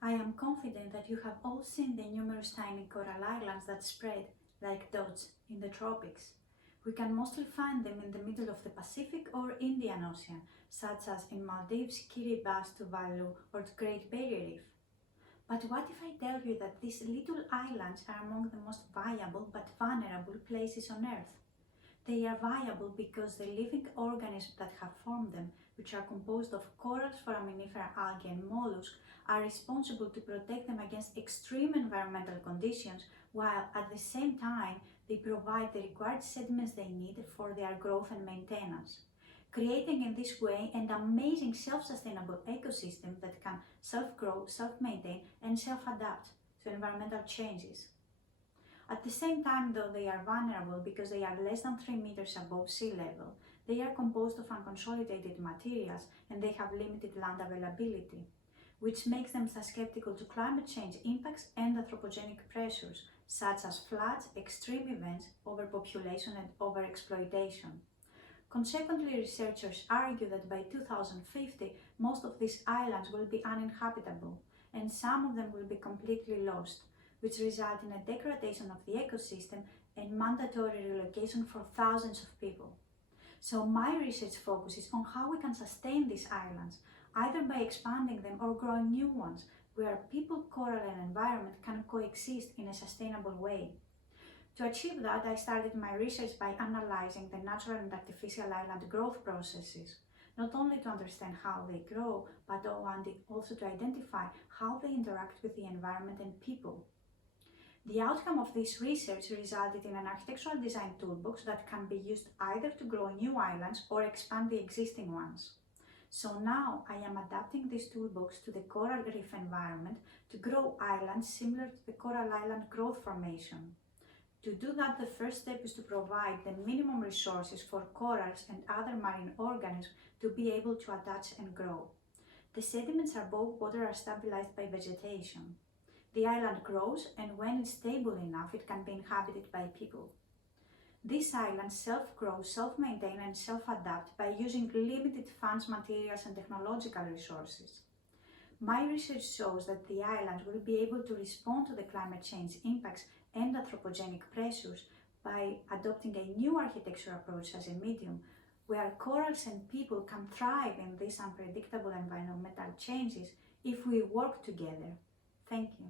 I am confident that you have all seen the numerous tiny coral islands that spread like dots in the tropics. We can mostly find them in the middle of the Pacific or Indian Ocean, such as in Maldives, Kiribati, Tuvalu, or the Great Barrier Reef. But what if I tell you that these little islands are among the most viable but vulnerable places on Earth? They are viable because the living organisms that have formed them, which are composed of corals, foraminifera, algae, and mollusks, are responsible to protect them against extreme environmental conditions, while at the same time they provide the required sediments they need for their growth and maintenance, creating in this way an amazing self-sustainable ecosystem that can self-grow, self-maintain, and self-adapt to environmental changes. At the same time, though, they are vulnerable because they are less than 3 meters above sea level. They are composed of unconsolidated materials and they have limited land availability, which makes them susceptible to climate change impacts and anthropogenic pressures, such as floods, extreme events, overpopulation, and overexploitation. Consequently, researchers argue that by 2050, most of these islands will be uninhabitable, and some of them will be completely lost, which result in a degradation of the ecosystem and mandatory relocation for thousands of people. So my research focuses on how we can sustain these islands, either by expanding them or growing new ones, where people, coral, and environment can coexist in a sustainable way. To achieve that, I started my research by analyzing the natural and artificial island growth processes, not only to understand how they grow, but also to identify how they interact with the environment and people. The outcome of this research resulted in an architectural design toolbox that can be used either to grow new islands or expand the existing ones. So now I am adapting this toolbox to the coral reef environment to grow islands similar to the coral island growth formation. To do that, the first step is to provide the minimum resources for corals and other marine organisms to be able to attach and grow. The sediments above water are stabilized by vegetation. The island grows, and when it's stable enough, it can be inhabited by people. These islands self-grow, self-maintain, and self-adapt by using limited funds, materials, and technological resources. My research shows that the islands will be able to respond to the climate change impacts and anthropogenic pressures by adopting a new architecture approach as a medium, where corals and people can thrive in these unpredictable environmental changes if we work together. Thank you.